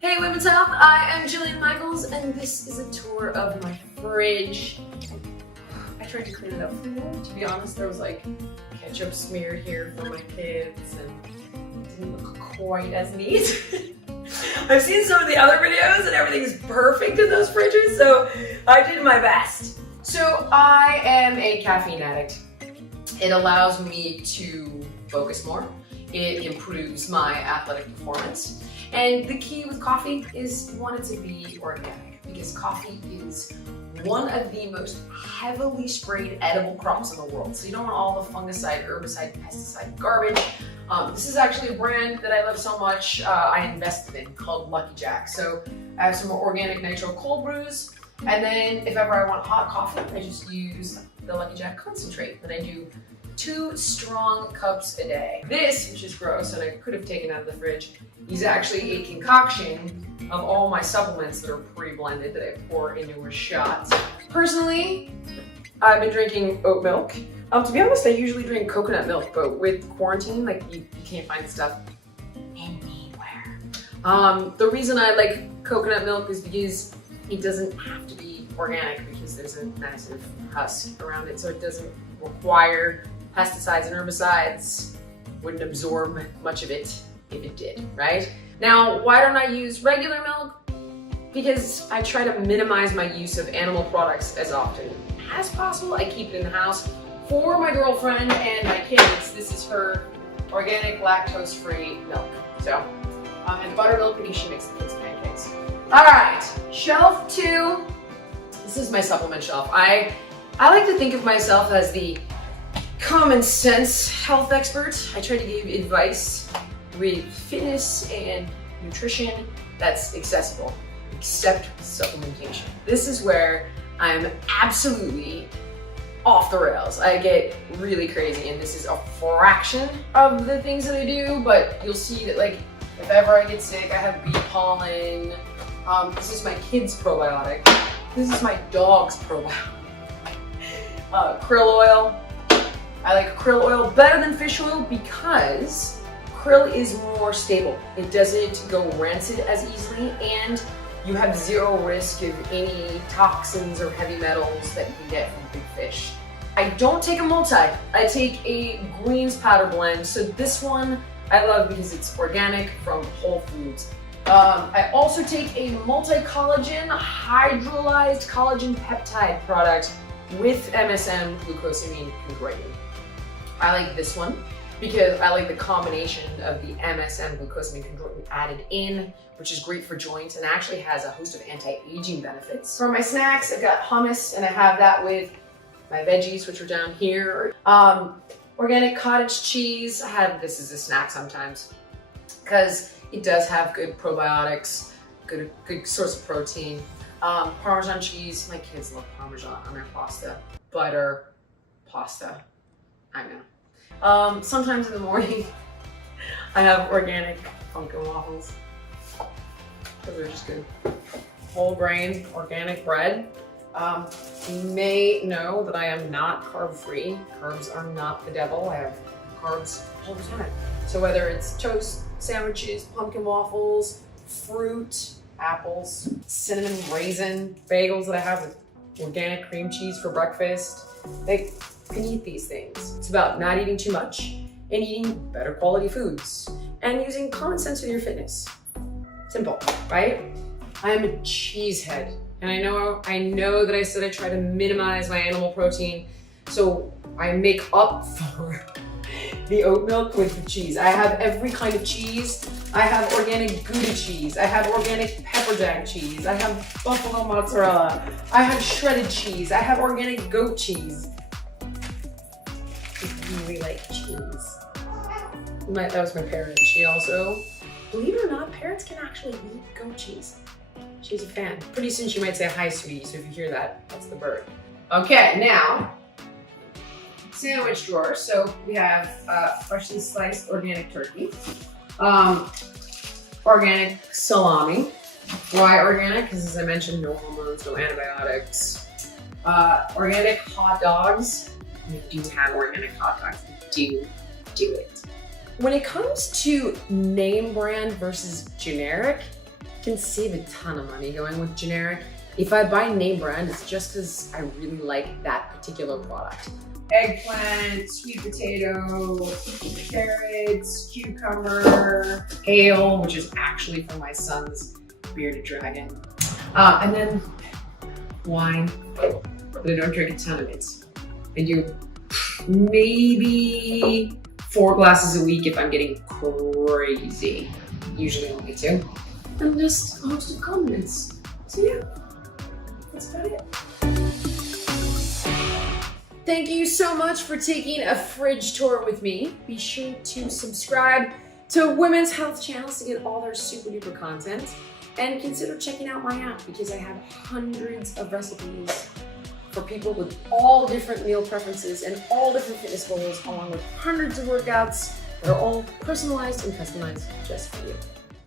Hey Women's Health, I am Jillian Michaels and this is a tour of my fridge. I tried to clean it up for you. To be honest, there was like ketchup smeared here for my kids and it didn't look quite as neat. I've seen some of the other videos and everything is perfect in those fridges, so I did my best. So I am a caffeine addict. It allows me to focus more. It improves my athletic performance. And the key with coffee is you want it to be organic because coffee is one of the most heavily sprayed edible crops in the world. So you don't want all the fungicide, herbicide, pesticide garbage. This is actually a brand that I love so much I invested in called Lucky Jack. So I have some more organic nitro cold brews. And then if ever I want hot coffee, I just use the Lucky Jack concentrate. Then I do 2 strong cups a day. This, which is gross and I could have taken out of the fridge, is actually a concoction of all my supplements that are pre-blended that I pour into a shot. Personally, I've been drinking oat milk. To be honest, I usually drink coconut milk, but with quarantine, like you can't find stuff anywhere. The reason I like coconut milk is because it doesn't have to be organic because there's a massive husk around it, so it doesn't require pesticides and herbicides. Wouldn't absorb much of it if it did, right? Now, why don't I use regular milk? Because I try to minimize my use of animal products as often as possible. I keep it in the house for my girlfriend and my kids. This is her organic lactose-free milk. So, and buttermilk because she makes the kids pancakes. All right, shelf 2. This is my supplement shelf. I like to think of myself as the common sense health expert. I try to give advice with fitness and nutrition that's accessible, except supplementation. This is where I'm absolutely off the rails. I get really crazy, and this is a fraction of the things that I do, but you'll see that like if ever I get sick, I have bee pollen. This is my kids' probiotic. This is my dog's probiotic. Krill oil. I like krill oil better than fish oil because krill is more stable. It doesn't go rancid as easily, and you have zero risk of any toxins or heavy metals that you can get from big fish. I don't take a multi, I take a greens powder blend. So this one I love because it's organic from Whole Foods. I also take a multi-collagen hydrolyzed collagen peptide product with MSM glucosamine chondroitin. I like this one because I like the combination of the MSM glucosamine chondroitin added in, which is great for joints and actually has a host of anti-aging benefits. For my snacks, I've got hummus and I have that with my veggies, which are down here. Organic cottage cheese, I have this as a snack sometimes because it does have good probiotics, good source of protein. Parmesan cheese, my kids love Parmesan on their pasta. Butter, pasta, I know. Sometimes in the morning, I have organic pumpkin waffles. Those are just good. Whole grain, organic bread. You may know that I am not carb free. Carbs are not the devil. I have carbs all the time. So whether it's toast, sandwiches, pumpkin waffles, fruit, apples, cinnamon raisin, bagels that I have with organic cream cheese for breakfast. Like, you can eat these things. It's about not eating too much and eating better quality foods and using common sense with your fitness. Simple, right? I am a cheesehead, and I know that I said I try to minimize my animal protein, so I make up for the oat milk with the cheese. I have every kind of cheese. I have organic Gouda cheese. I have organic pepper jack cheese. I have buffalo mozzarella. I have shredded cheese. I have organic goat cheese. I really like cheese. That was my parent. She also, believe it or not, parents can actually eat goat cheese. She's a fan. Pretty soon she might say, "Hi, sweetie." So if you hear that, that's the bird. Okay, now, sandwich drawer. So we have freshly sliced organic turkey, organic salami. Why organic? Because as I mentioned, no hormones, no antibiotics. Organic hot dogs. We do have organic hot dogs. We do it. When it comes to name brand versus generic, can save a ton of money going with generic. If I buy name brand, it's just because I really like that particular product. Eggplant, sweet potato, carrots, cucumber, kale, which is actually for my son's bearded dragon. And then wine, but I don't drink a ton of it. I do maybe 4 glasses a week if I'm getting crazy. Usually only 2. And just a host of condiments. So yeah, that's about it. Thank you so much for taking a fridge tour with me. Be sure to subscribe to Women's Health channels to get all their super duper content. And consider checking out my app because I have hundreds of recipes for people with all different meal preferences and all different fitness goals, along with hundreds of workouts that are all personalized and customized just for you.